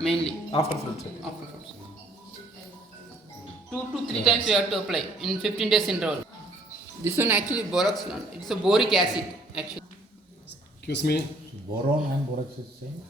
mainly. After fruit set. After fruits. 2 to 3 times we have to apply in 15 days interval. This one actually borax, it's a boric acid actually. Excuse me. Boron and borax is same.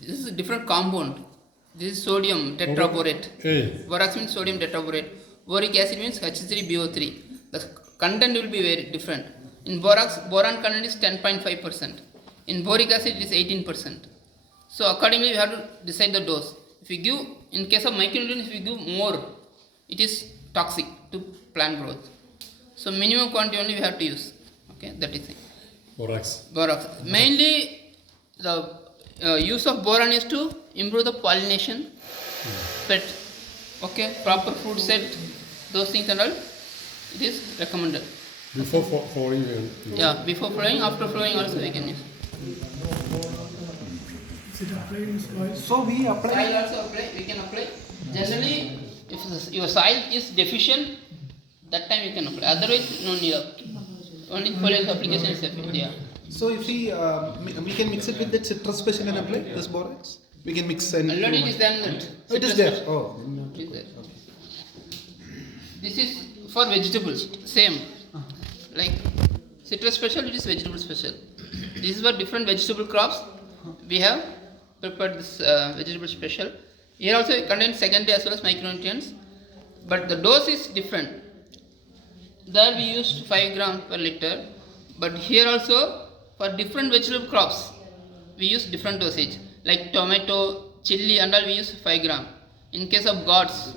This is a different compound. This is sodium tetraborate. Hey. Borax means sodium tetraborate. Boric acid means H3BO3. The content will be very different. In borax, boron content is 10.5%. In boric acid, it is 18%. So accordingly, we have to decide the dose. If we give, in case of micronutrients, if we give more, it is toxic to plant growth. So minimum quantity only we have to use. Okay, that is it. Borax. Borax. Mainly, the use of boron is to improve the pollination, set, okay, proper fruit set, those things and all. It is recommended. Before flowering. Yeah, before flowering, after flowering also we can use. So we apply. Soil also apply. We can apply. Generally, if your soil is deficient, that time you can apply. Otherwise, no need of. Only foliar application is sufficient. Yeah. So if we can mix it with that citrus special and apply this borax. We can mix and. Already it is done. That. Oh, it is there. Oh. It is there. This is for vegetables. Same. Like citrus special, it is vegetable special. This is for different vegetable crops. We have prepared this vegetable special. Here also it contains secondary as well as micronutrients, but the dose is different. There we used 5 grams per liter, but here also for different vegetable crops we use different dosage. Like tomato, chili and all we use 5 grams. In case of gourds,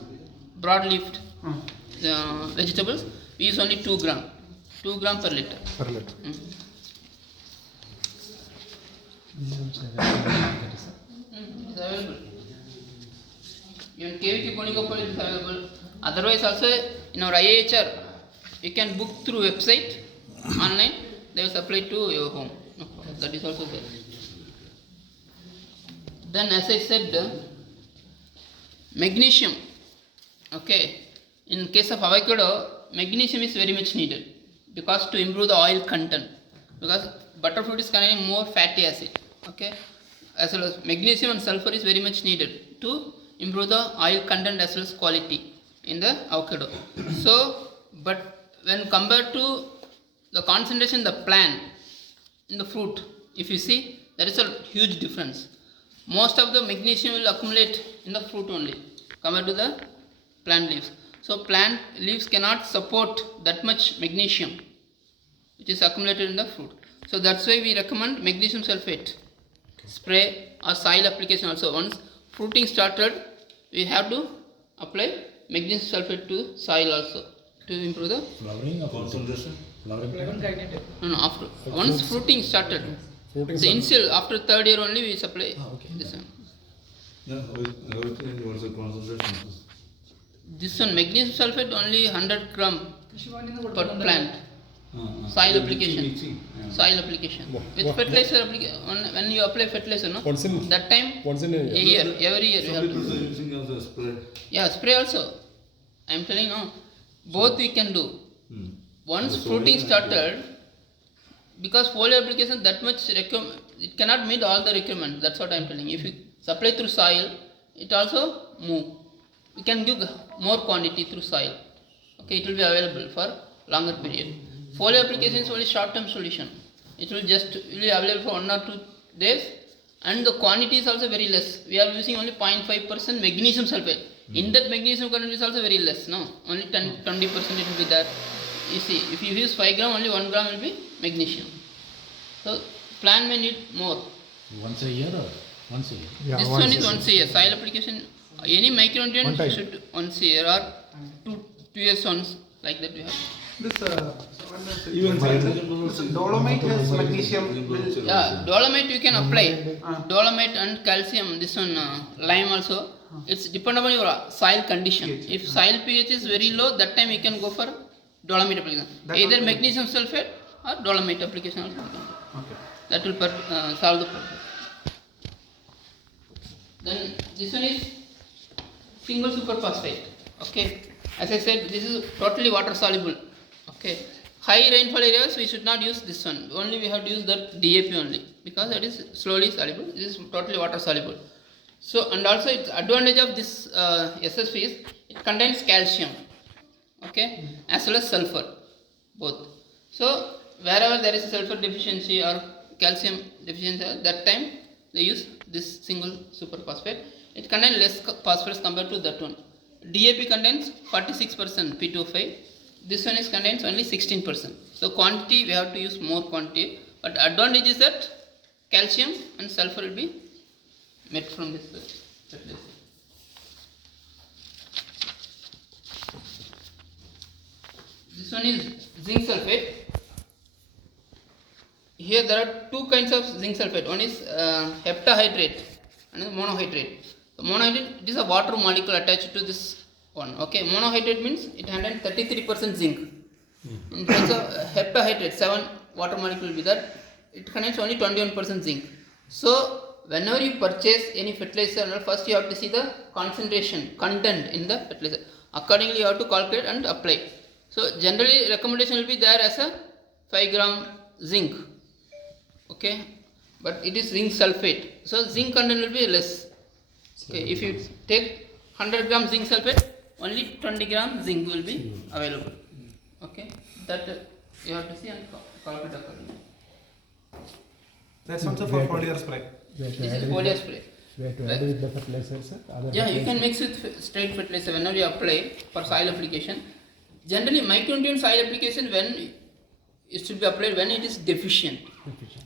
broadleaf vegetables, we use only 2 grams. 2 grams per liter. Per liter. It is available. Even KVK Ponicopol is available. Otherwise also in our IAHR, you can book through website, online, they will supply to your home. No problem. That is also there. Then as I said, magnesium. Okay. In case of avocado, magnesium is very much needed because to improve the oil content. Because butterfruit is containing more fatty acid. Okay. As well as magnesium and sulfur is very much needed to improve the oil content as well as quality in the avocado. So, but when compared to the concentration in the plant, in the fruit, if you see, there is a huge difference. Most of the magnesium will accumulate in the fruit only compared to the plant leaves. So plant leaves cannot support that much magnesium which is accumulated in the fruit. So that's why we recommend magnesium sulfate spray or soil application also. Once fruiting started, we have to apply magnesium sulfate to soil also to improve the Flowering or concentration? Flowering. no after once fruiting started. Fruiting The initial after 3rd year only we supply this one. Yeah, what's the concentration? This one magnesium sulfate only 100 gram per plant. Soil application. Soil application. With fertilizer application, when you apply fertilizer, no? Once in That time, a year. every year you Some have people to. are using as a spray. Yeah, spray also. I am telling you, both we can do. Once fruiting started, because foliar application that much it cannot meet all the requirements. That's what I am telling you. If you supply through soil, it also move. We can give more quantity through soil. Okay, it will be available for longer period. Foliar application is only short-term solution. It will be available for 1 or 2 days, and the quantity is also very less. We are using only 0.5% magnesium sulfate. In that magnesium content is also very less. No, only 20% it will be there. You see, if you use 5 gram, only 1 gram will be magnesium. So plant may need more. Once a year or once a year? Yeah, This one is once a year. Soil application, any micronutrient should once a year or 2 years once, like that we have. This Even dolomite has magnesium. Yeah, dolomite you can apply. Dolomite and calcium, this one lime also. It's depend upon your soil condition. If soil pH is very low, that time you can go for dolomite application. Either magnesium sulfate or dolomite application also. Okay. That will solve the problem. Then this one is single superphosphate. Okay. As I said, this is totally water soluble. Okay. High rainfall areas we should not use this one. Only we have to use that DAP only because that is slowly soluble. This is totally water soluble. So and also its advantage of this SSP is it contains calcium, okay, as well as sulfur, both. So wherever there is a sulfur deficiency or calcium deficiency, at that time they use this single superphosphate. It contains less phosphorus compared to that one. DAP contains 46% P2O5. This one is contains only 16%. So quantity we have to use more quantity. But advantage is that calcium and sulfur will be met from this fertilizer. This one is zinc sulfate. Here there are two kinds of zinc sulfate. One is heptahydrate and monohydrate. The monohydrate, it is a water molecule attached to this one. Okay, monohydrate means it contains 33% zinc. In case of heptahydrate, 7 water molecule will be that. It contains only 21% zinc. So whenever you purchase any fertilizer, first you have to see the concentration content in the fertilizer. Accordingly, you have to calculate and apply. So generally recommendation will be there as a 5 gram zinc. Okay, but it is zinc sulfate. So zinc content will be less. Okay, if you take 100 gram zinc sulfate, only 20 gram zinc will be available. Okay, that you have to see and calculate accordingly. That's also for foliar spray. This is foliar spray. We have to add with the fertilizer, sir. Other Yeah, you can fertilizer. mix with straight fertilizer whenever you apply for soil application. Generally, micronutrient soil application when it should be applied when it is deficient.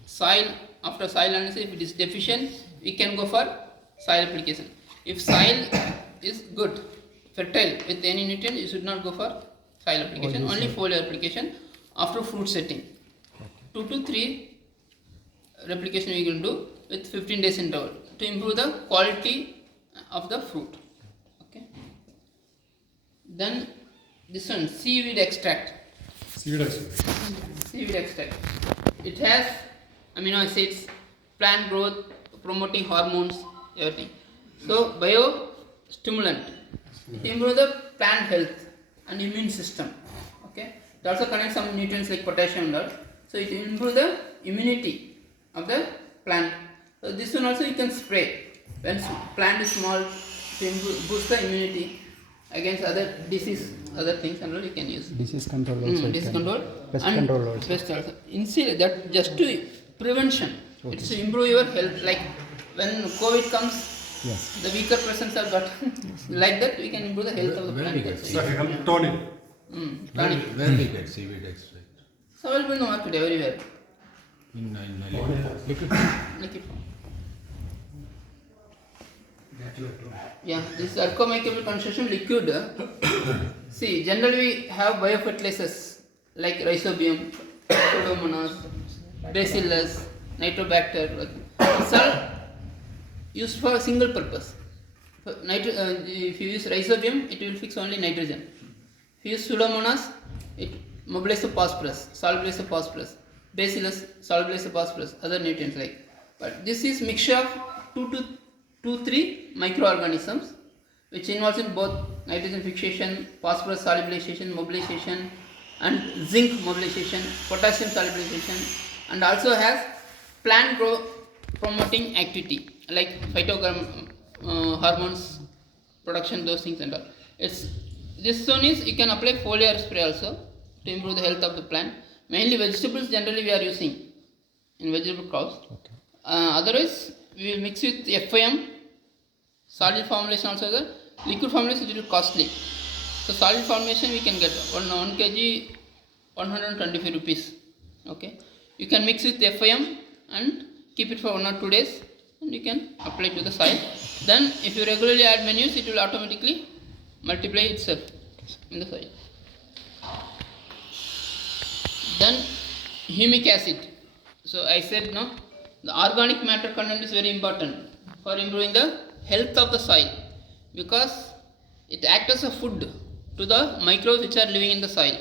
Soil, after soil analysis, if it is deficient, we can go for soil application. If soil is good, fertile with any nutrient, you should not go for soil application. Only foliar application after fruit setting. 2 to 3 replication we can do with 15 days interval to improve the quality of the fruit. Okay. Then this one, seaweed extract. Seaweed extract. Seaweed extract. It has amino acids, plant growth, promoting hormones, everything. So biostimulant. It improves the plant health and immune system. Okay. It also contains some nutrients like potassium and all. So it will improve the immunity of the plant. So this one also you can spray when plant is small to improve, boost the immunity against other disease, other things and all you can use. Disease control also. Disease can- control Pest and control also. pest also. Instead that just to prevention. It's to improve your health. Like when COVID comes, Yes. the weaker persons are got like that we can improve the health of the Where we plant. get also. It's like a tonic. Tonic. Where we get seaweed extract? So available in the market everywhere. In liquid. Liquid form. Yeah, this archomicable concentration liquid. See, generally we have biofertilizers like rhizobium, pseudomonas, bacillus, nitrobacter. It's all used for a single purpose. If you use rhizobium, it will fix only nitrogen. If you use pseudomonas, it mobilizes the phosphorus, solubilizes the phosphorus. Bacillus, solubilizes the phosphorus, other nutrients like. But this is mixture of 2-3 microorganisms, which involves in both nitrogen fixation, phosphorus solubilization, mobilization, and zinc mobilization, potassium solubilization, and also has plant growth promoting activity like hormones production, those things and all. This one is you can apply foliar spray also to improve the health of the plant. Mainly vegetables generally we are using in vegetable crops. Okay. Otherwise we will mix with FIM, solid formulation also the liquid formulation is little costly. So solid formulation we can get 1 kg 125 rupees. Okay, you can mix with FIM and keep it for 1 or 2 days and you can apply to the soil. Then if you regularly add manures, it will automatically multiply itself in the soil. Then humic acid. So I said no, the organic matter content is very important for improving the health of the soil because it acts as a food to the microbes which are living in the soil.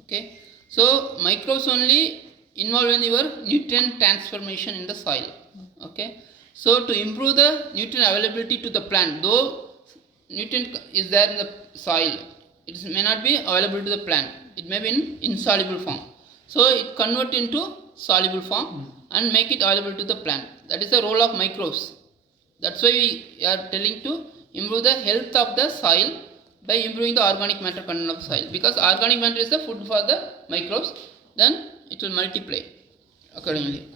Okay, so microbes only involved in your nutrient transformation in the soil. Okay, so to improve the nutrient availability to the plant, though nutrient is there in the soil, it may not be available to the plant. It may be in insoluble form. So it convert into soluble form and make it available to the plant. That is the role of microbes That's why we are telling to improve the health of the soil by improving the organic matter content of the soil, because organic matter is the food for the microbes, then it will multiply accordingly.